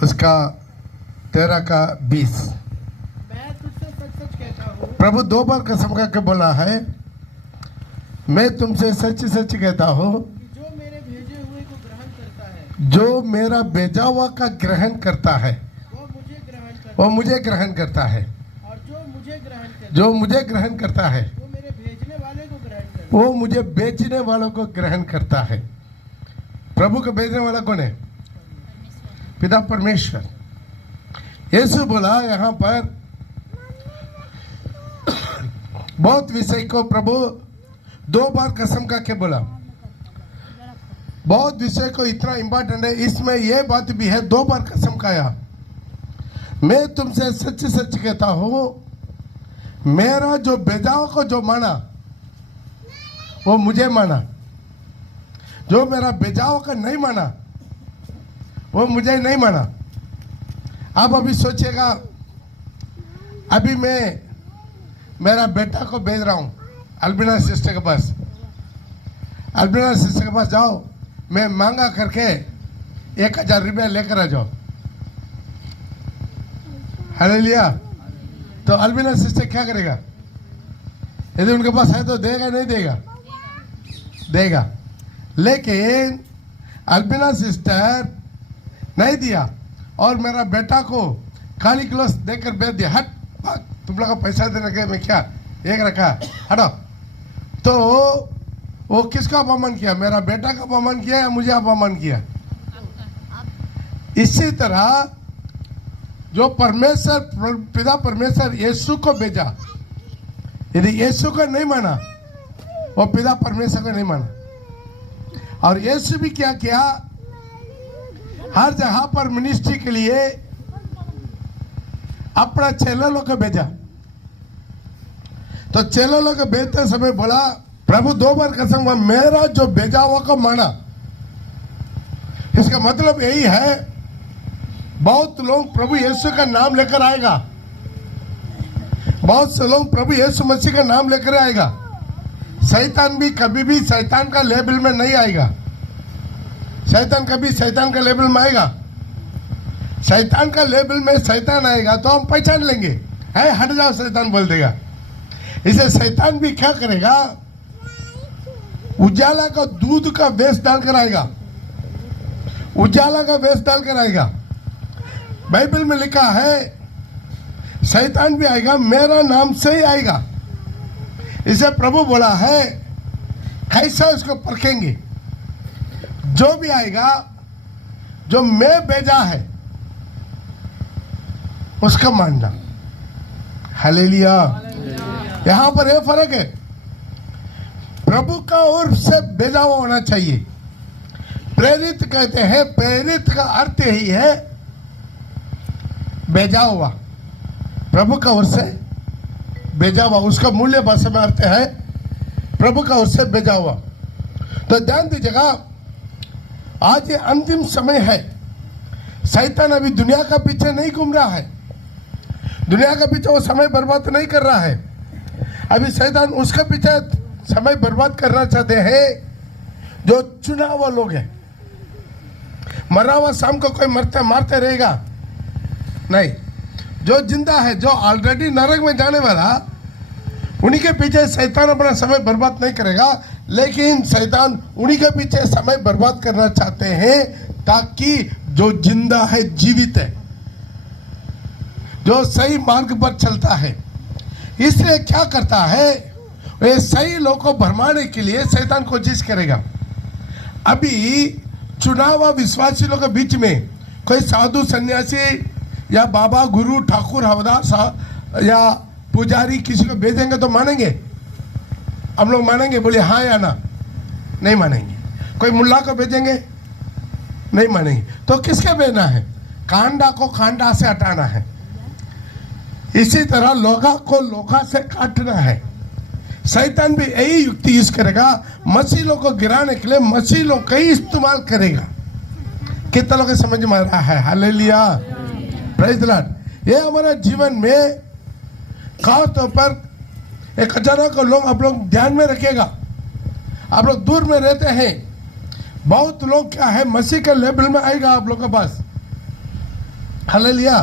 उसका 13 का 20। मैं तुझसे सच सच कहता हूँ, प्रभु 2 बार कसम खा के बोला है, मैं तुमसे सच सच कहता हूँ कि जो मेरे भेजे हुए को ग्रहण करता है जो मेरा भेजा हुआ का ग्रहण करता है वो मुझे ग्रहण करता वो मुझे ग्रहण करता है, और जो मुझे ग्रहण करता है वो मेरे भेजने वाले को ग्रहण करता वो मुझे बेचने वालों को ग्रहण करता है। प्रभु को भेजने वाला कौन है? पिता परमेश्वर। यीशु बोला यहाँ पर बहुत विषय को प्रभु 2 बार कसम का के बोला। बहुत विषय को इतना इंपॉर्टेंट है, इसमें यह बात भी है 2 बार कसम खाया। मैं तुमसे सच सच कहता हूं, मेरा जो भेजाओ को जो माना वो मुझे माना, जो मेरा भेजाओ का नहीं माना वो मुझे नहीं माना। आप अभी सोचिएगा, अभी मैं मेरा बेटा को भेज रहा हूं अल्बिना सिस्टर के पास। अल्बिना सिस्टर के पास जाओ, मैं मांगा करके 1000 रुपया लेकर आ जाओ। हालेलुया। तो अल्बिना सिस्टर क्या करेगा? यदि उनके पास है तो देगा, नहीं देगा? देगा। लेकिन अल्बिना सिस्टर नहीं दिया और मेरा बेटा को खाली ग्लास देकर भेज दिया। हट भाग, तुम लोग का पैसा देने के मैं क्या एक रखा, हटो। तो वो किसका अपमान किया? मेरा बेटा का अपमान किया या मुझे अपमान किया? इसी तरह जो परमेश्वर पिता परमेश्वर यीशु को भेजा, यदि यीशु को नहीं माना वो पिता परमेश्वर को नहीं माना। और यीशु भी क्या किया? हर जगह पर मिनिस्ट्री के लिए अपना चेला लोग को भेजा। तो चेला लोग को भेजते समय बोला, प्रभु 2 बार कसम खा, मेरा जो भेजा हुआ को माना। इसका मतलब यही है, बहुत लोग प्रभु यीशु का नाम लेकर आएगा, बहुत से लोग प्रभु यीशु मसीह का नाम लेकर आएगा। शैतान भी कभी भी शैतान का लेवल में नहीं आएगा। शैतान कभी शैतान का लेवल में आएगा? शैतान का लेवल में शैतान आएगा तो हम पहचान लेंगे, है हट जाओ शैतान बोल देगा। इसे शैतान भी क्या करेगा? उजाला का दूध का वेश डालकर आएगा, उजाला का वेश डालकर आएगा। बाइबल में लिखा है शैतान भी आएगा, मेरा नाम से ही आएगा। इसे प्रभु बोला है, कैसा उसको परखेंगे? जो भी आएगा, जो मैं भेजा है उसका मानना। हालेलुया। यहां पर यह फर्क है, प्रभु का ओर से भेजा हुआ होना चाहिए। प्रेरित कहते हैं, प्रेरित का अर्थ यही है भेजा हुआ, प्रभु का ओर से भेजा हुआ। उसका मूल्य भाषा में अर्थ है प्रभु का ओर से भेजा हुआ। तो ध्यान दीजिएगा, आज ये अंतिम समय है। शैतान अभी दुनिया का पीछे नहीं घूम रहा है, दुनिया का पीछे वो समय बर्बाद नहीं कर रहा है। अभी शैतान उसके पीछे समय बर्बाद करना चाहते हैं जो चुना हुआ लोग हैं। मरा हुआ शाम को कोई मारते रहेगा नहीं। जो जिंदा है, जो ऑलरेडी नरक में जाने वाला, उन्हीं के पीछे शैतान अपना समय बर्बाद नहीं करेगा। लेकिन शैतान उन्हीं के पीछे समय बर्बाद करना चाहते हैं ताकि जो जिंदा है, जीवित है, जो सही मार्ग पर चलता है, इसलिए क्या करता है? वे सही लोगों को भरमाने के लिए शैतान कोशिश करेगा। अभी चुनाव विश्वासी लोगों के बीच में कोई साधु सन्यासी या बाबा गुरु ठाकुर हवदार या पुजारी किसी को भेजेंगे तो मानेंगे? हम लोग मानेंगे? बोले हाँ या ना? नहीं मानेंगे। कोई मुल्ला को भेजेंगे? नहीं मानेंगे। तो किसके भेजना है? कांडा को कांडा से हटाना है। इसी तरह लोगा को लोगा से काटना है। शैतान भी यही युक्ति यूज करेगा, मसीह लोग को गिराने के लिए मसीह लोग का ही इस्तेमाल करेगा। कितना लोग समझ में आ रहा है? Hallelujah, praise the Lord. ये हमारे जीवन में खास तौर पर एक अचानक लोग आप लोग ध्यान में रखिएगा। आप लोग दूर में रहते हैं, बहुत लोग क्या है मसीह के लेवल में आएगा आप लोग के पास। हालेलुया।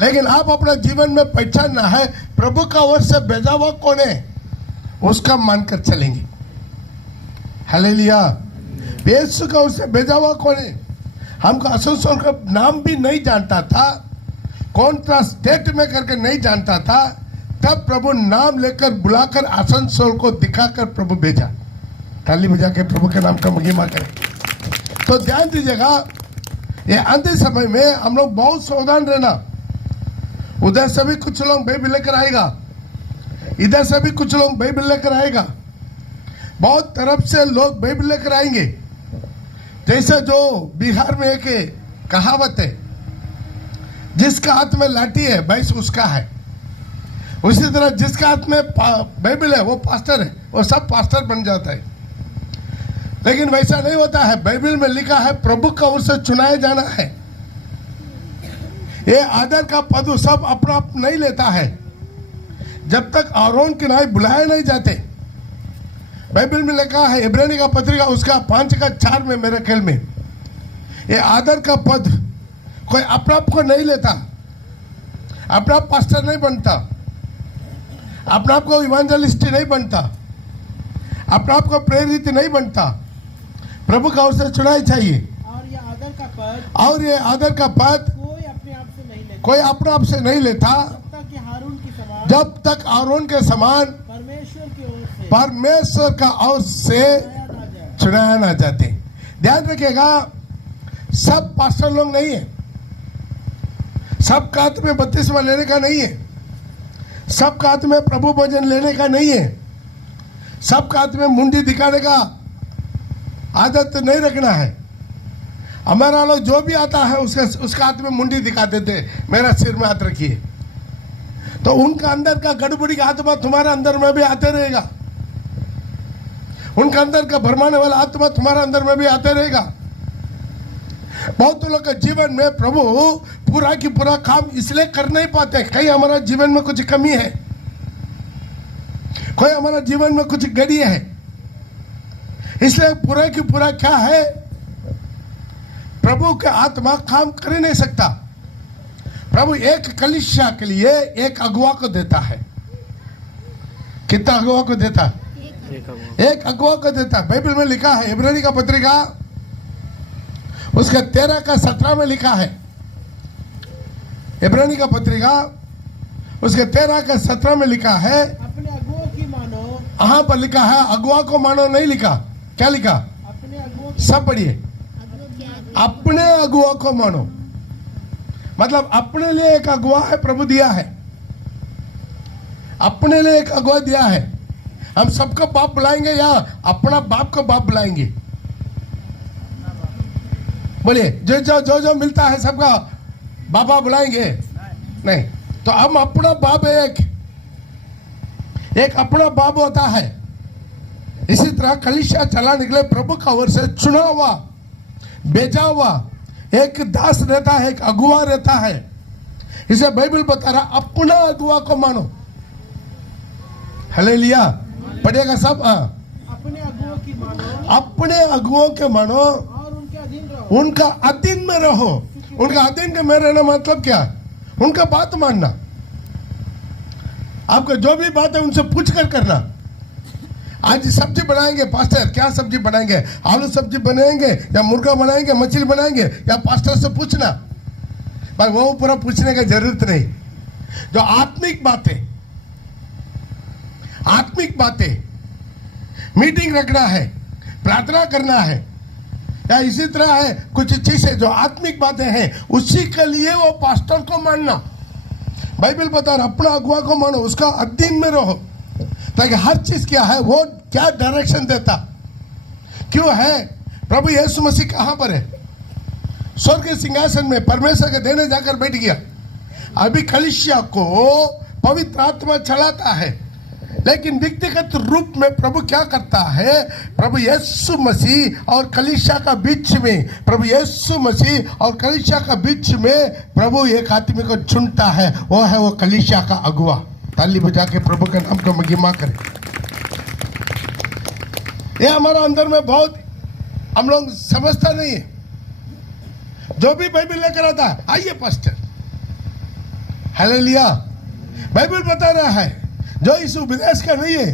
लेकिन आप अपना जीवन में पहचानना है प्रभु का ओर से भेजा हुआ कौन है, उसका मानकर चलेंगे। हालेलुया। यीशु का ओर से भेजा हुआ कौन है। हमको आसनसोल का नाम भी नहीं जानता था, कौन सा स्टेट में करके नहीं जानता था, तब प्रभु नाम लेकर बुलाकर आसनसोल को दिखाकर प्रभु भेजा। ताली बजा के प्रभु के नाम का महिमा करें। तो ध्यान दीजिएगा, ये अंतिम समय में हम लोग बहुत सावधान रहना। उधर से भी कुछ लोग बाइबल लेकर आएगा, इधर से भी कुछ लोग बाइबल लेकर आएगा, बहुत तरफ से लोग बाइबल लेकर आएंगे। जैसे जो बिहार में एक कहावत है, जिसका हाथ में लाठी है भैंस उसका है, उसी तरह जिसका हाथ में बाइबल है वो पास्टर है, वो सब पास्टर बन जाता है। लेकिन वैसा नहीं होता है। बाइबल में लिखा है प्रभु का ओर से चुनाया जाना है। ये आदर का पद सब अपना आप नहीं लेता है जब तक आरोन के नाई बुलाए नहीं जाते। बाइबल में लिखा है इब्रानी का पत्रिका उसका 5:4 में, मेरे ख्याल में, ये आदर का पद कोई अपना आप को नहीं लेता, अपना आप पास्टर नहीं बनता, अपना आप को इवांजलिस्ट नहीं बनता, अपना आप को प्रेरित नहीं बनता। प्रभु का ओर से चुनाई चाहिए। और ये आदर का पद और ये आदर का पद कोई अपने आप से नहीं लेता, कोई अपने आप से नहीं लेता, जब तक कि हारून की समान जब तक आरोन के समान परमेश्वर की ओर से परमेश्वर का ओर से चुनाया ना जाए। चुनाया ना जाते। ध्यान रखिएगा, सब पास्टर लोग नहीं है, सब का हाथ में बत्तीसवां लेने का नहीं है, सब का हाथ में प्रभु भोजन लेने का नहीं है, सब का हाथ में मुंडी दिखाने का आदत नहीं रखना है। हमारा लोग जो भी आता है उसका हाथ में मुंडी दिखा देते, मेरा सिर में हाथ रखिए। तो उनका अंदर का गड़बड़ी का आत्मा तुम्हारे अंदर में भी आते रहेगा, उनका अंदर का भरमाने वाला आत्मा तुम्हारे अंदर में भी आते रहेगा। बहुत लोग के जीवन में प्रभु पूरा की पूरा काम इसलिए कर नहीं पाते, कहीं हमारा जीवन में कुछ कमी है, कोई हमारा जीवन में कुछ गड़ी है, इसलिए पूरा की पूरा क्या है, प्रभु का आत्मा काम कर ही नहीं सकता। प्रभु एक कलीसिया के लिए एक अगुआ को देता है। कितना अगुआ को देता है? एक अगुआ को देता है। बाइबल में लिखा है इब्रानी का पत्रिका उसका 13:17 में लिखा है, इब्रानी का पत्रिका उसके 13:17 में लिखा है, अपने अगुओं की मानो। यहाँ पर लिखा है अगुआ को मानो, नहीं लिखा। क्या लिखा? अपने अगुओं की सब पढ़िए, अपने अगुआ को मानो। मतलब अपने लिए एक अगुआ है, प्रभु दिया है, अपने लिए एक अगुआ दिया है। हम सबको बाप बुलाएंगे या अपना बाप को बाप बुलाएंगे? बोलिए, जो जो जो जो मिलता है सबका बाबा बुलाएंगे? नहीं। तो हम अपना बाप एक अपना बाप होता है। इसी तरह कलीसिया चला निकले प्रभु का ओर से चुना हुआ, भेजा हुआ एक दास रहता है, एक अगुआ रहता है। इसे बाइबल बता रहा, अपना अगुआ को मानो। हालेलुया। पढ़ेगा सब। अपने अगुओं की मानो अपने अगुओं के मानो, और उनके अधीन रहो। उनका अधीन में रहो। उनका अधीन में रहना मतलब क्या? उनका बात मानना। आपका जो भी बात है उनसे पूछ कर करना। आज सब्जी बनाएंगे, पास्टर क्या सब्जी बनाएंगे? आलू सब्जी बनाएंगे या मुर्गा बनाएंगे, मछली बनाएंगे, या पास्टर से पूछना? भाई वो पूरा पूछने का जरूरत नहीं। जो आत्मिक बातें मीटिंग रखना है, प्रार्थना करना है, या इसी तरह है कुछ चीजें जो आत्मिक बातें हैं, उसी के लिए वो पास्टर को मानना। बाइबल बता रहा, अपना अगुआ को मानो, उसका अधीन में रहो, ताकि हर चीज क्या है वो क्या डायरेक्शन देता। क्यों है? प्रभु यीशु मसीह कहां पर है? स्वर्ग के सिंहासन में परमेश्वर के देने जाकर बैठ गया। अभी कलीसिया को पवित्र आत्मा चलाता है, लेकिन व्यक्तिगत रूप में प्रभु क्या करता है? प्रभु यीशु मसीह और कलीसिया का बीच में, प्रभु यीशु मसीह और कलीसिया का बीच में प्रभु एक आदमी को चुनता है, वो है वो कलीसिया का अगुआ। ताली बजा के प्रभु के नाम को महिमा करें। ये हमारा अंदर में बहुत हम लोग समझता नहीं है। जो भी बाइबल लेकर आता है, आइए पास्टर, हालेलुया। बाइबल बता रहा है जो इस उपदेश का नहीं है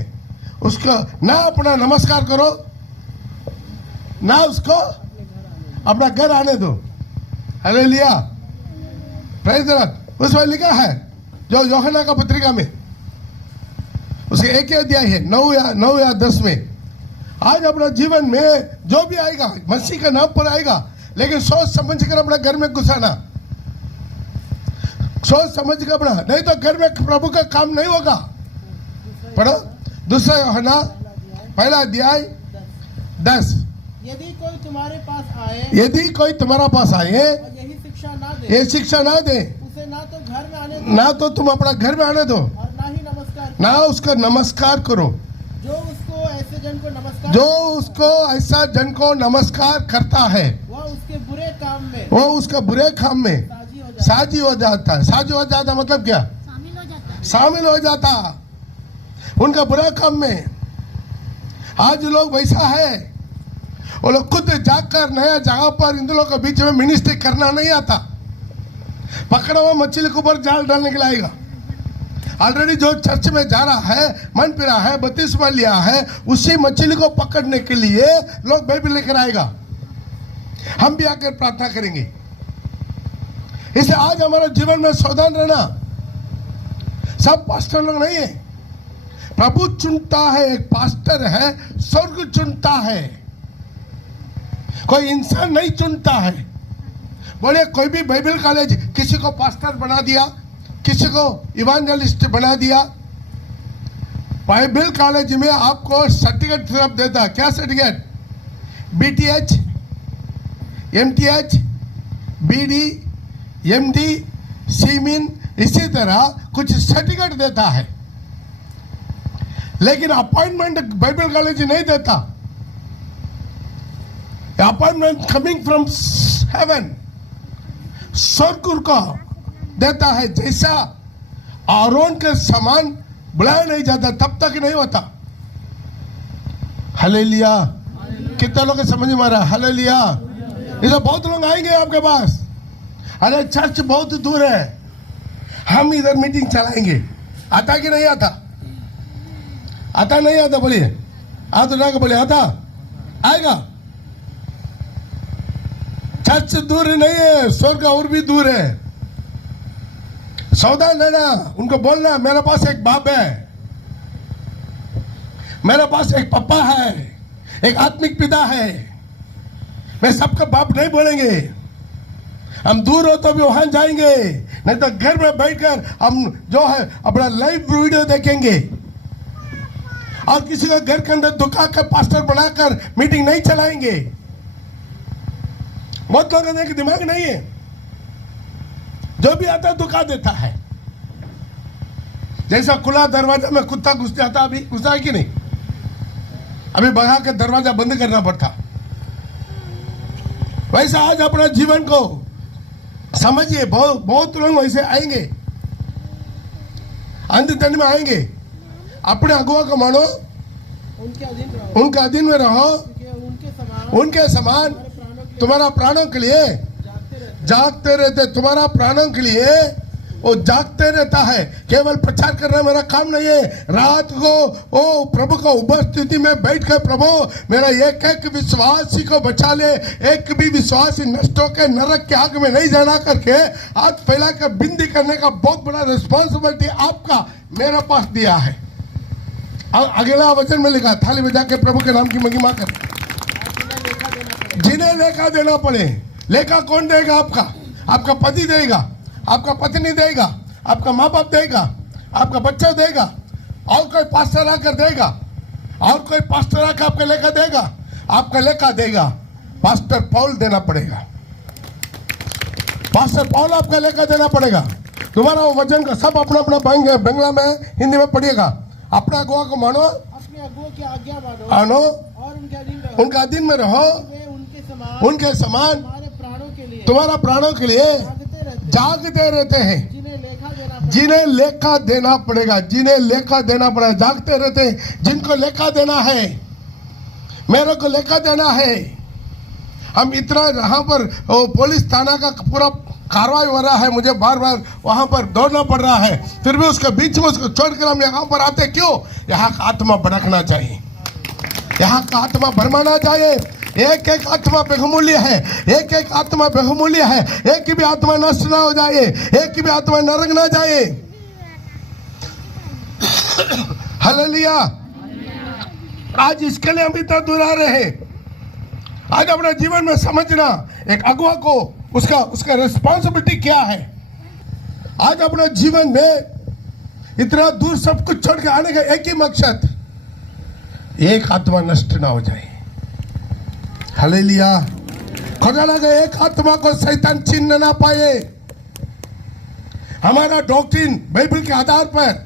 उसको ना अपना नमस्कार करो, ना उसको अपना घर आने दो। Hallelujah, praise the Lord. उसमें लिखा है जो यूहन्ना का पत्रिका में उसके एक ही अध्याय है 9 या 10 में, आज अपना जीवन में जो भी आएगा मसीह का नाम पर आएगा, लेकिन सोच समझ कर अपना घर में घुसाना, सोच समझ कर अपना, नहीं तो घर में प्रभु का काम नहीं होगा। पढ़ो दूसरा यूहन्ना पहला अध्याय 10। यदि कोई तुम्हारे पास आए यदि कोई तुम्हारा पास आए और यही शिक्षा ना दे, ये शिक्षा ना दे, उसे ना तो घर में आने दो ना तो तुम अपना घर में आने दो, और ना ही नमस्कार ना उसका नमस्कार करो। जो उसको ऐसे जन को नमस्कार जो उसको ऐसा जन को नमस्कार करता है वह उसके बुरे काम में वो उसका बुरे काम में साझी हो जाता है। साझी हो जाता मतलब क्या? शामिल हो जाता है। शामिल हो जाता उनका बुरा काम में। आज लोग वैसा है, वो लोग खुद जाकर नया जगह पर इन लोगों के बीच में मिनिस्ट्री करना नहीं आता, पकड़ा हुआ मछली के ऊपर जाल डालने के लिए आएगा। ऑलरेडी जो चर्च में जा रहा है, मन पिरा है, बपतिस्मा लिया है, उसी मछली को पकड़ने के लिए लोग बाइबल लेकर आएगा। हम भी आकर प्रार्थना करेंगे। इसलिए आज हमारे जीवन में सावधान रहना। सब पास्टर लोग नहीं है, प्रभु चुनता है। एक पास्टर है, स्वर्ग चुनता है, कोई इंसान नहीं चुनता है। बोले कोई भी बाइबल कॉलेज किसी को पास्टर बना दिया, किसी को इवांजलिस्ट बना दिया। बाइबल कॉलेज में आपको सर्टिफिकेट सिर्फ देता, क्या certificate? BTH, MTH, BD, MD, सीमिन, इसी तरह कुछ सर्टिफिकेट देता है, लेकिन अपॉइंटमेंट बाइबल कॉलेज नहीं देता। अपॉइंटमेंट कमिंग फ्रॉम हेवन, स्वर्ग को देता है। जैसा आरोन के समान बुलाया नहीं जाता तब तक नहीं होता। हालेलुया, कितना लोग समझ में आ रहा है? हालेलुया। इधर बहुत लोग आएंगे आपके पास, अरे चर्च बहुत दूर है, हम इधर मीटिंग चलाएंगे। आता कि नहीं आता? आता नहीं आता? बोलिए आता ना, बोले आता आएगा। चर्च दूर नहीं है, स्वर्ग और भी दूर है। सावधान रहना, उनको बोलना मेरे पास एक बाप है, मेरे पास एक पापा है, एक आत्मिक पिता है। मैं सबका बाप नहीं बोलेंगे, हम दूर हो तो भी वहां जाएंगे, नहीं तो घर में बैठकर हम जो है अपना लाइव वीडियो देखेंगे। और किसी को घर के अंदर दुका कर पास्टर बनाकर मीटिंग नहीं चलाएंगे। बहुत लोगों के दिमाग नहीं है, जो भी आता दुका देता है। जैसा खुला दरवाजा में कुत्ता घुस जाता, अभी घुसा है कि नहीं? अभी भगा के दरवाजा बंद करना पड़ता। वैसा आज अपना जीवन को समझिए। बहुत लोग वैसे आएंगे, अंधजन में आएंगे। अपने अगुआ को मानो, उनके अधीन रहो, उनके अधीन में रहो, क्योंकि उनके समान तुम्हारा प्राणों के लिए जागते रहते। तुम्हारा प्राणों के लिए वो जागते रहता है। केवल प्रचार करना मेरा काम नहीं है। रात को ओ प्रभु को उपस्थिति में बैठ कर, प्रभु मेरा एक एक विश्वासी को बचा ले, एक भी विश्वासी नष्ट होकर नरक के आग में नहीं जाना करके हाथ फैला कर बिंदी करने का बहुत बड़ा रिस्पॉन्सिबिलिटी आपका मेरे पास दिया है। अगला वचन में लिखा, थाली बजा के प्रभु के नाम की महिमा कर। जिन्हें लेखा देना पड़े। लेखा कौन देगा? आपका पति देगा, आपका पत्नी देगा, आपका माँ बाप देगा, आपका बच्चा देगा, और कोई पास्टर आकर देगा, और कोई पास्टर आकर आपका लेखा देगा। आपका लेखा देगा पास्टर पौल देना पड़ेगा। पास्टर पौल आपका लेखा देना पड़ेगा। तुम्हारा वचन का सब अपना अपना बंगला में हिंदी में पढ़िएगा। अपना अगुआ को मानो, अपने अगुओं की आज्ञा मानो आनो, और उनके अधीन रहो। उनका अधीन में रहो, वे उनके समान तुम्हारे प्राणों के लिए तुम्हारा प्राणों के लिए जागते जागते रहते रहते हैं। जिन्हें लेखा देना पड़ेगा। जिन्हें लेखा देना पड़ेगा, जागते रहते हैं। जिनको लेखा देना है, मेरे को लेखा देना है। हम इतना यहाँ पर पुलिस थाना का पूरा कार्रवाई हो रहा है, मुझे बार बार वहां पर दौड़ना पड़ रहा है, फिर भी उसके बीच में उसको छोड़कर हम यहाँ पर आते क्यों? यहाँ का आत्मा भड़कना चाहिए, यहाँ का आत्मा भरमाना चाहिए। एक एक आत्मा बहुमूल्य है, एक एक आत्मा बहुमूल्य है। एक की भी आत्मा नष्ट ना हो जाए, एक की भी आत्मा नरक ना जाए। हालेलुया। आज इसके लिए हम इतना दूर आ रहे हैं। आज अपने जीवन में समझना, एक अगुवा को उसका रिस्पॉन्सिबिलिटी क्या है। आज अपने जीवन में इतना दूर सब कुछ छोड़ के आने का एक ही मकसद, एक आत्मा नष्ट ना हो जाए। हालेलुया। खुदा लगा एक आत्मा को शैतान छीन ना पाए। हमारा डॉक्ट्रिन बाइबल के आधार पर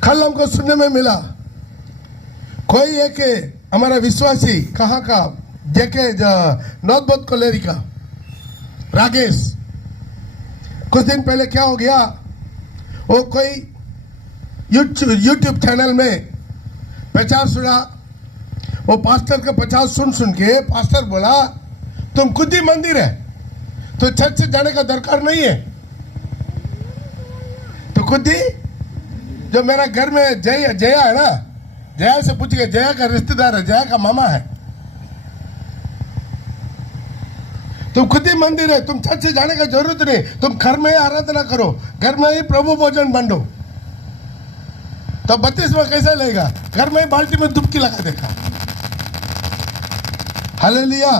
कल हमको सुनने में मिला, कोई एक हमारा विश्वासी कहाँ का जेके नौतबत कोलेरी का राकेश, कुछ दिन पहले क्या हो गया, वो कोई यूट्यूब चैनल में प्रचार सुना। वो पास्टर का प्रचार सुन के पास्टर बोला, तुम खुद ही मंदिर है तो चर्च जाने का दरकार नहीं है। तो खुद ही, जो मेरा घर में जया है ना, जया से पूछ के, जया का रिश्तेदार है, जया का मामा है, तुम खुद ही मंदिर है, तुम चर्च जाने का जरूरत नहीं, तुम घर में ही आराधना करो, घर में ही प्रभु भोजन बांटो। तो 32वां कैसे लेगा? घर में ही बाल्टी में डुबकी लगा देगा। हालेलुया।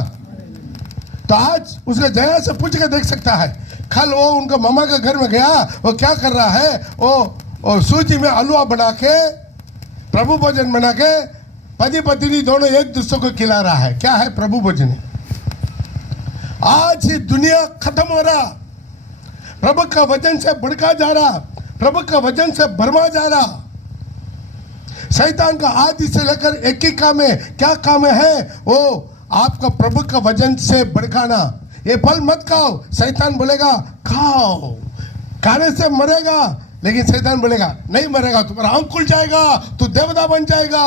तो आज उसके जया से पूछ के देख सकता है। कल वो उनका मामा के घर में गया, वो क्या कर रहा है, वो सूजी में हलवा बना के, प्रभु भोजन बना के पति पत्नी दोनों एक दूसरे को खिला रहा है। क्या है? प्रभु भोजन। आज ये दुनिया खत्म हो रहा, प्रभु का वचन से भड़का जा रहा, प्रभु का वचन से भरमा जा रहा। शैतान का आदि से लेकर एक ही काम है। क्या काम है? वो आपका प्रभु का वचन से भड़काना। ये फल मत खाओ, शैतान बोलेगा खाओ, खाने से मरेगा। लेकिन शैतान बोलेगा नहीं मरेगा, तुम्हारा आंख खुल जाएगा, तू देवता बन जाएगा।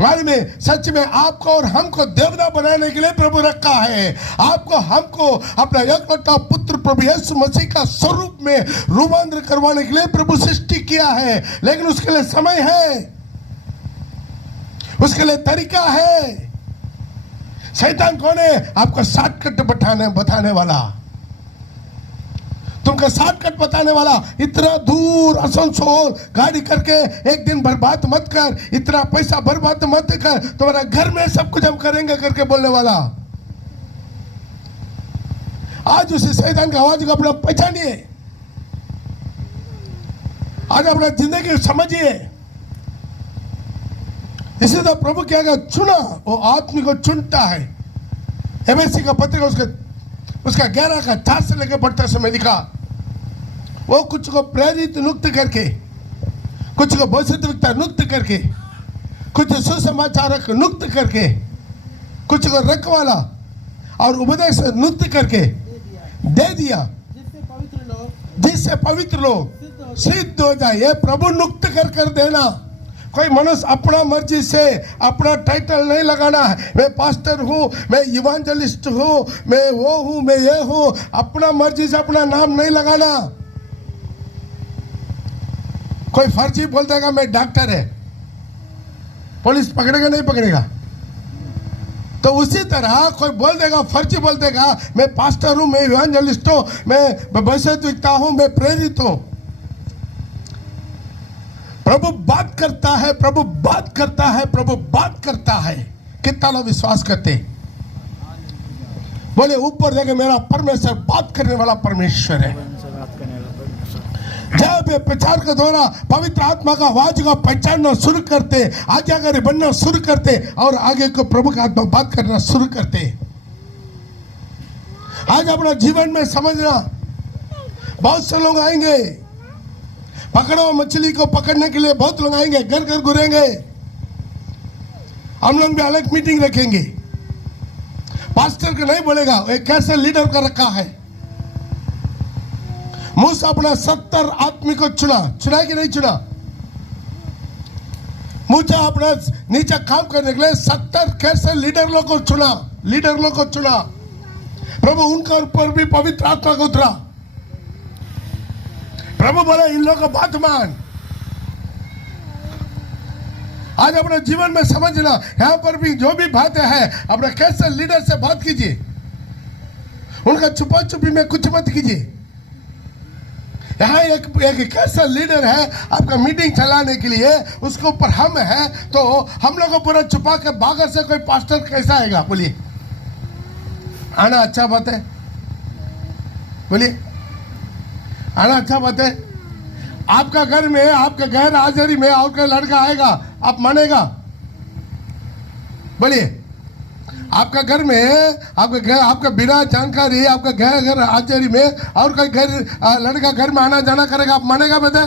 मालूम है, सच में आपको और हमको देवता बनाने के लिए प्रभु रखा है। आपको हमको अपना एकलौता पुत्र प्रभु यीशु मसीह का स्वरूप में रूपांतर करवाने के लिए प्रभु सृष्टि किया है। लेकिन उसके लिए समय है, उसके लिए तरीका है। शैतान कौन है? आपको शॉर्टकट बताने वाला, तुमको शॉर्टकट बताने वाला। इतना दूर आसनसोल गाड़ी करके एक दिन बर्बाद मत कर, इतना पैसा बर्बाद मत कर, तुम्हारा घर में सब कुछ हम करेंगे करके बोलने वाला। आज उसे शैतान की आवाज को अपना पहचानिए, आज अपना जिंदगी समझिए। इसी तरह प्रभु क्या कहा, चुना, वो आदमी को चुनता है। एमएससी का पत्रिका उसका 11 का 4 से लेकर बढ़ता समय लिखा, वो कुछ को प्रेरित नियुक्त करके, कुछ को भविष्यद्वक्ता नियुक्त करके, कुछ सुसमाचारक नियुक्त करके, कुछ को रखवाला और उपदेश नियुक्त करके दे दिया, जिससे पवित्र लोग सिद्ध हो जाए। ये प्रभु नियुक्त कर देना। कोई मनुष्य अपना मर्जी से अपना टाइटल नहीं लगाना है, मैं पास्टर हूँ, मैं इवांजलिस्ट हूँ, मैं वो हूँ, मैं ये हूँ। अपना मर्जी से अपना नाम नहीं लगाना। कोई फर्जी बोल देगा मैं डॉक्टर है, पुलिस पकड़ेगा नहीं पकड़ेगा? तो उसी तरह कोई बोल देगा, फर्जी बोल देगा, मैं पास्टर हूँ, मैं इवांजलिस्ट हूँ, मैं भविष्यद्वक्ता हूँ, मैं प्रेरित हूँ। प्रभु बात करता है, प्रभु बात करता है, प्रभु बात करता है। कितना लोग विश्वास करते? बोले ऊपर देखे मेरा परमेश्वर बात करने वाला परमेश्वर है। जब ये प्रचार के द्वारा पवित्र आत्मा का आवाज का पहचानना शुरू करते, आज्ञाकारी बनना शुरू करते और आगे को प्रभु का आत्मा बात करना शुरू करते। आज अपना जीवन में समझना, बहुत से लोग आएंगे, पकड़ो मछली को पकड़ने के लिए बहुत लोग आएंगे, घर घर घूरेंगे। हम लोग भी अलग मीटिंग रखेंगे। पास्टर को नहीं बोलेगा, एक कैसे लीडर का रखा है। मूसा अपना 70 आदमी को चुना कि नहीं चुना? मूसा अपना नीचे काम करने के लिए 70 कैसे लीडर लोग को चुना। लीडर लोग को चुना, प्रभु उनके ऊपर भी पवित्र आत्मा को उतरा। प्रभु बोला इन लोगों को बात मान। आज अपने जीवन में समझना, यहाँ पर भी जो भी बातें हैं अपने कैसे लीडर से बात कीजिए, उनका छुपा छुपी में कुछ मत कीजिए। यहाँ एक कैसा लीडर है आपका मीटिंग चलाने के लिए, उसके ऊपर हम है तो हम लोग को पूरा छुपा के बागर से कोई पास्टर कैसा आएगा? बोलिए, आना अच्छा बात है? बोलिए, आना अच्छा बात है? आपका घर में, आपके गैर हाजिरी में और कोई लड़का आएगा, आप मानेगा? बोलिए, आपका घर में, आपका बिना जानकारी, आपका घर हाजिरी में और कोई लड़का घर में आना जाना करेगा, आप मानेगा? ब्रदर,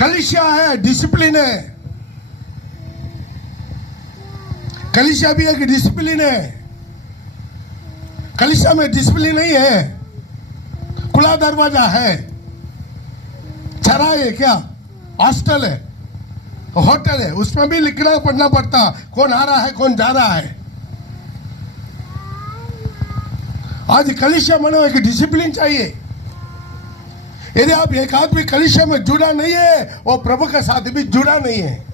कलीसिया है, डिसिप्लिन है। कलीसिया भी एक डिसिप्लिन है। कलीसिया में डिसिप्लिन नहीं है, खुला दरवाजा है, चराई है, क्या हॉस्टल है, होटल है, उसमें भी लिखना पढ़ना पड़ता कौन आ रहा है कौन जा रहा है। आज कलीसिया मनो एक डिसिप्लिन चाहिए। यदि आप एक आदमी कलीसिया में जुड़ा नहीं है, वो प्रभु के साथ भी जुड़ा नहीं है।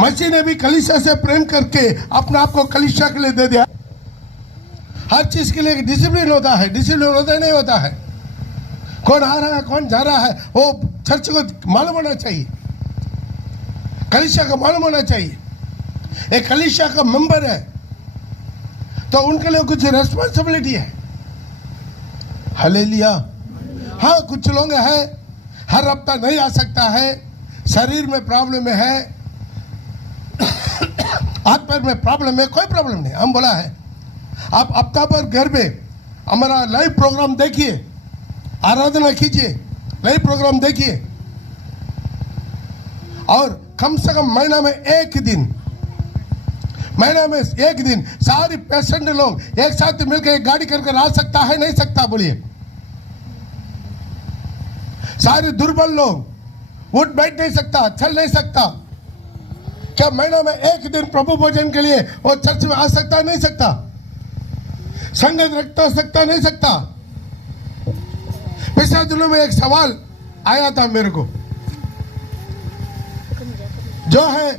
मसीह ने भी कलीसिया से प्रेम करके अपने आप को कलीसिया के लिए दे दिया। हर चीज के लिए एक डिसिप्लिन होता है, डिसिप्लिन होता ही नहीं होता है। कौन आ रहा है कौन जा रहा है वो चर्च को मालूम होना चाहिए, कलीसिया को मालूम होना चाहिए। एक कलीसिया का मेंबर है तो उनके लिए कुछ रेस्पॉन्सिबिलिटी है। हालेलुया। हाँ, कुछ लोग हैं हर हफ्ता नहीं आ सकता है, शरीर में प्रॉब्लम है, हाथ पैर में प्रॉब्लम है, कोई प्रॉब्लम नहीं, हम बोला है आप हफ्ता भर घर में हमारा लाइव प्रोग्राम देखिए, आराधना कीजिए, लाइव प्रोग्राम देखिए, और कम से कम महीना में एक दिन सारी पेशेंट लोग एक साथ मिलकर एक गाड़ी करके आ सकता है नहीं सकता? बोलिए, सारे दुर्बल लोग उठ बैठ नहीं सकता, चल नहीं सकता, क्या महीना में एक दिन प्रभु भोजन के लिए वो चर्च में आ सकता नहीं सकता? संगत रखता सकता नहीं सकता? पिछले दिनों में एक सवाल आया था मेरे को, जो है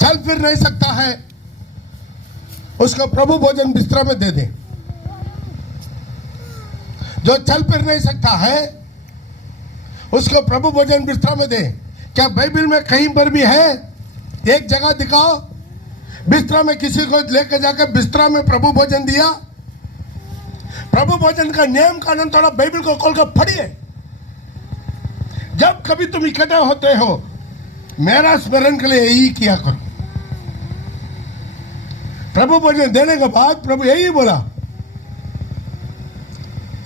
चल फिर नहीं सकता है उसको प्रभु भोजन बिस्तरा में दे दें। जो चल फिर नहीं सकता है उसको प्रभु भोजन बिस्तरा में दे। क्या बाइबल में कहीं पर भी है? एक जगह दिखाओ बिस्तरा में किसी को लेकर जाकर बिस्तरा में प्रभु भोजन दिया। प्रभु भोजन का नियम कानून थोड़ा बाइबल को खोलकर पढ़िए। जब कभी तुम इकट्ठे होते हो मेरा स्मरण के लिए यही किया करो। प्रभु भोजन देने के बाद प्रभु यही बोला,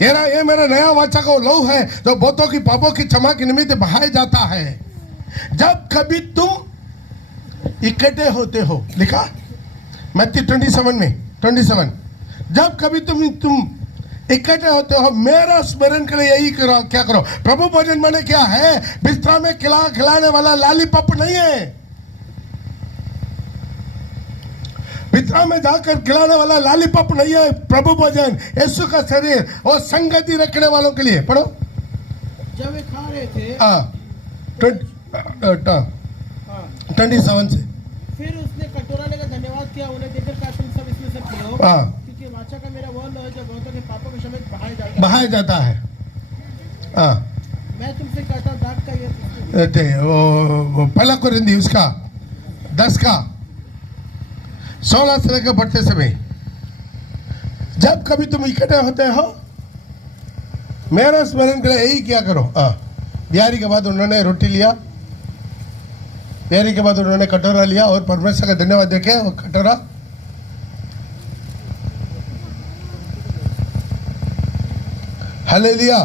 ये मेरा नया वाचा का लहू है जो बहुतों की पापों की क्षमा के निमित्त बहाया जाता है। जब कभी तुम इकट्ठे होते हो, लिखा मत्ती 27 जब कभी तुम इकट्ठे होते हो मेरा स्मरण के लिए यही करो। क्या करो? प्रभु भोजन माने क्या है? बिस्तरा में खिलाने वाला लॉलीपॉप नहीं है। बिस्तरा में जाकर खिलाने वाला लॉलीपॉप नहीं है। प्रभु भोजन यीशु का शरीर और संगति रखने वालों के लिए। पढ़ो, जब वे खा रहे थे 27 से, फिर उसने कटोरा लेकर धन्यवाद किया, उन्हें देकर कहा तुम सब इसमें से पियो, क्योंकि वाचा का मेरा वह लहू है जो बहुतों के पापों के क्षमा बहाया जाता है। मैं तुमसे कहता दाग का ये वो पहला कुरिन्थी उसका 10 का 16 से लेकर बढ़ते समय, जब कभी तुम इकट्ठे होते हो मेरा स्मरण के लिए यही क्या करो। बिहारी के बाद उन्होंने रोटी लिया, बिहारी के बाद उन्होंने कटोरा लिया और परमेश्वर का धन्यवाद देके वो कटोरा हालेलुया।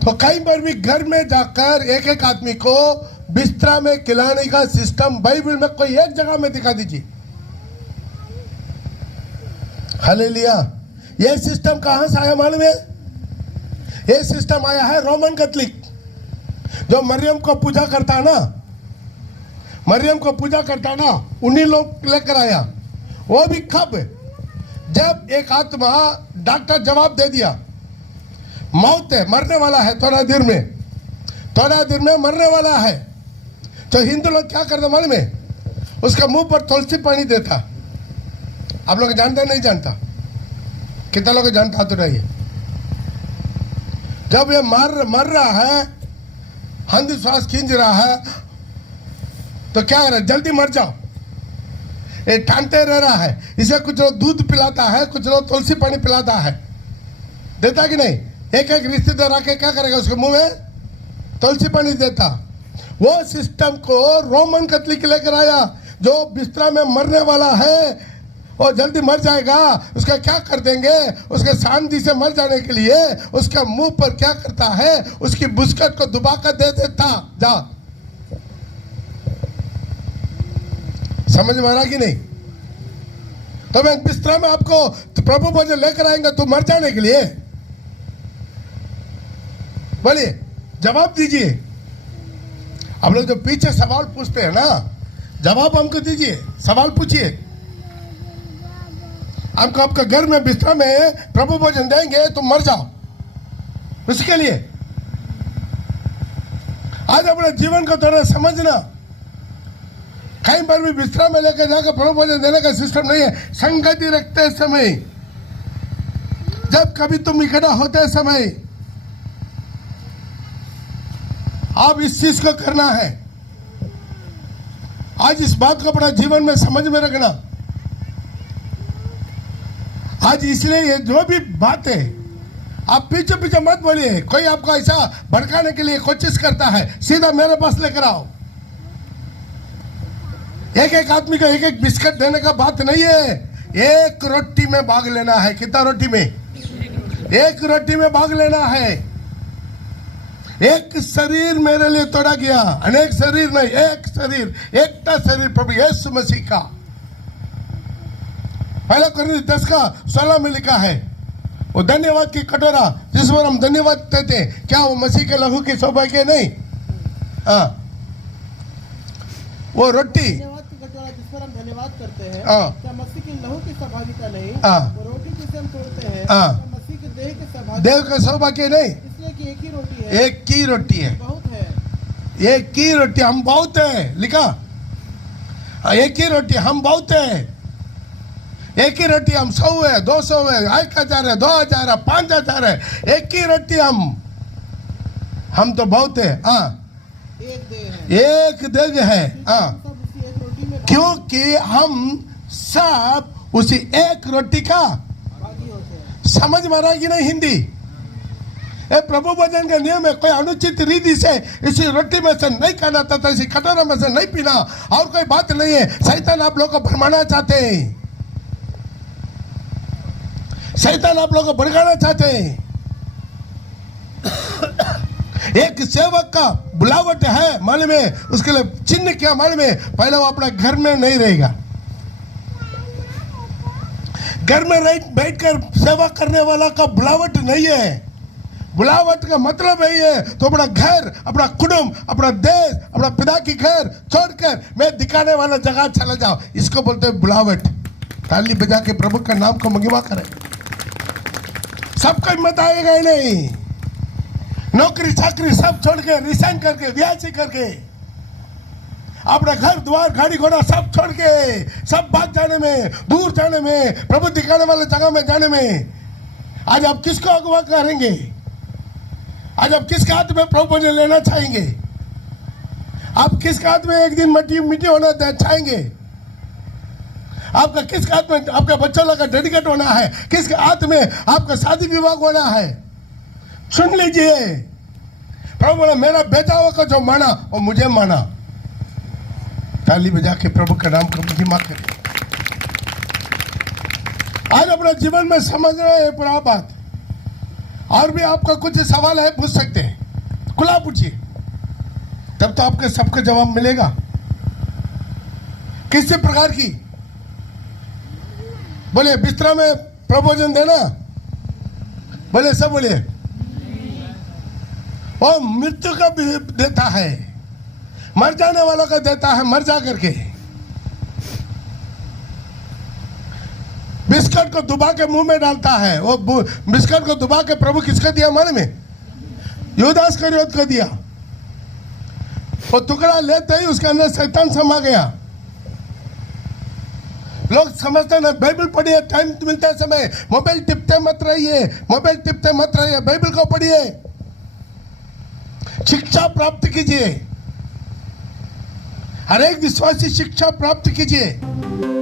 तो कहीं पर भी घर में जाकर एक एक आदमी को बिस्तरा में खिलाने का सिस्टम बाइबल में कोई एक जगह में दिखा दीजिए। हालेलुया। ये सिस्टम कहां से आया मालूम है? ये सिस्टम आया है रोमन कैथोलिक, जो मरियम को पूजा करता है ना, मरियम को पूजा करता ना, उन्हीं लोग लेकर आया। वो भी कब? जब एक आत्मा, डॉक्टर जवाब दे दिया मौत है, मरने वाला है, थोड़ा देर में मरने वाला है। तो हिंदू लोग क्या करते मालूम है? उसका मुंह पर तुलसी पानी देता। आप लोग जानते नहीं जानता? कितना लोग जानता तो रहिए। जब ये मर रहा है, हंदी श्वास खींच रहा है, तो क्या कर रहा है? जल्दी मर जाओ, ये टांटे रह रहा है। इसे कुछ लोग दूध पिलाता है, कुछ लोग तुलसी पानी पिलाता है, देता कि नहीं? एक एक रिश्तेदार आके क्या करेगा? उसके मुंह में तुलसी पानी देता। वो सिस्टम को रोमन कैथोलिक लेकर आया। जो बिस्तरा में मरने वाला है, वो जल्दी मर जाएगा, उसका क्या कर देंगे? उसके शांति से मर जाने के लिए उसके मुंह पर क्या करता है? उसकी बुस्कट को दुबा कर दे देता। जा, समझ में आ रहा कि नहीं? तो मैं बिस्तरा में आपको तो प्रभु भोजन लेकर आएंगे तो मर जाने के लिए? बोलिए, जवाब दीजिए। आप लोग जो पीछे सवाल पूछते हैं ना, जवाब हमको दीजिए। सवाल पूछिए। हमको आपका घर में बिस्तरा में प्रभु भोजन देंगे तो मर जाओ, उसके लिए आज अपने जीवन को थोड़ा समझना। कहीं पर भी बिस्तरा में लेकर जाकर प्रभु भोजन देने का सिस्टम नहीं है। संगति रखते समय, जब कभी तुम इकट्ठा होते समय, आप इस चीज को करना है। आज इस बात को अपना जीवन में समझ में रखना। आज इसलिए ये जो भी बात है, आप पीछे पीछे मत बोलिए। कोई आपको ऐसा भड़काने के लिए कोशिश करता है, सीधा मेरे पास लेकर आओ। एक एक आदमी को एक एक बिस्किट देने का बात नहीं है। एक रोटी में भाग लेना है। कितना रोटी में? एक रोटी में भाग लेना है। एक शरीर मेरे लिए तोड़ा गया, अनेक शरीर नहीं, एक शरीर, एकता शरीर प्रभु यीशु मसीह का। पहला कोरिन्थियों 10:16 में लिखा है, वो धन्यवाद की कटोरा जिस पर हम धन्यवाद देते हैं, क्या वो मसीह के लहू की सौभाग्य नहीं? हाँ, वो रोटी धन्यवाद की कटोरा जिस पर हम धन्यवाद करते हैं, हाँ, क्या मसीह की लहू की सहभागिता नहीं? हाँ, वो रोटी जिसे हम तोड़ते हैं, हाँ, क्या मसीह के देह के सहभागी? देव का सौभाग्य नहीं? इसलिए कि एक ही रोटी है, एक की रोटी है, बहुत है। एक की रोटी, हम बहुत है, लिखा। एक ही रोटी, हम बहुत है। एक ही रोटी, हम 100 है, 200 है, 1000 है, 2000 है, 5000 है। एक ही रोटी, हम तो बहुत है। हाँ, एक देह है। हाँ, सब उसी एक रोटी में क्योंकि हम सब उसी एक रोटी का भागी होते हैं। समझ में आ रहा है कि नहीं? हिंदी ये प्रभु भजन का नियम है। कोई अनुचित रीति से इसी रोटी में से नहीं खाना तथा इसी कटोरा में से नहीं पीना, और कोई बात नहीं है। शैतान आप लोगों को भरमाना चाहते हैं, शैतान आप लोगों को भड़काना चाहते हैं। एक सेवक का बुलावट है, मालूम है? उसके लिए चिन्ह क्या मालूम है? पहले वो अपना घर में नहीं रहेगा। घर में बैठकर सेवा करने वाला का बुलावट नहीं है। बुलावट का मतलब यही है, तो अपना घर, अपना कुटुंब, अपना देश, अपना पिता की घर छोड़कर मैं दिखाने वाला जगह चला जाओ, इसको बोलते हैं बुलावट। ताली बजा के प्रभु का नाम को महिमा करें। सबको हिम्मत आएगा ही नहीं। नौकरी चाकरी सब छोड़ के, रिसाइन करके, व्यासी करके, अपना घर द्वार गाड़ी घोड़ा सब छोड़ के, सब बात जाने में, दूर जाने में, प्रभु दिखाने वाले जगह में जाने में, आज आप किसको अगवा करेंगे? आज आप किसके हाथ में प्रभु भोजन लेना चाहेंगे? आप किसके हाथ में एक दिन मिट्टी होना चाहेंगे? आपका किसके हाथ में आपका बच्चों का डेडिकेट होना है? किसके हाथ में आपका शादी विवाह होना है? सुन लीजिए, प्रभु बोला मेरा बेटा को जो माना वो मुझे माना। ताली बजा के प्रभु का नाम को महिमा करें। आज अपना जीवन में समझ रहे हैं पूरा बात। और भी आपका कुछ सवाल है, पूछ सकते हैं, खुला पूछिए, तब तो आपके सबका जवाब मिलेगा। किसी प्रकार की बोले बिस्तरा में प्रभोजन देना, बोले सब बोले। और मृत्यु का भी देता है, मर जाने वालों को देता है, मर जा करके। बिस्किट को दुबा के मुंह में डालता है। वो बिस्किट को दुबा के प्रभु किसको दिया मालूम है? यूदास इस्करियोत को दिया। वो टुकड़ा लेते ही उसके अंदर शैतान समा गया। लोग समझते ना, बाइबल पढ़िए, टाइम मिलते समय मोबाइल टिपते मत रहिए, मोबाइल टिपते मत रहिए, बाइबल को पढ़िए, शिक्षा प्राप्त कीजिए, हर एक विश्वासी शिक्षा प्राप्त कीजिए।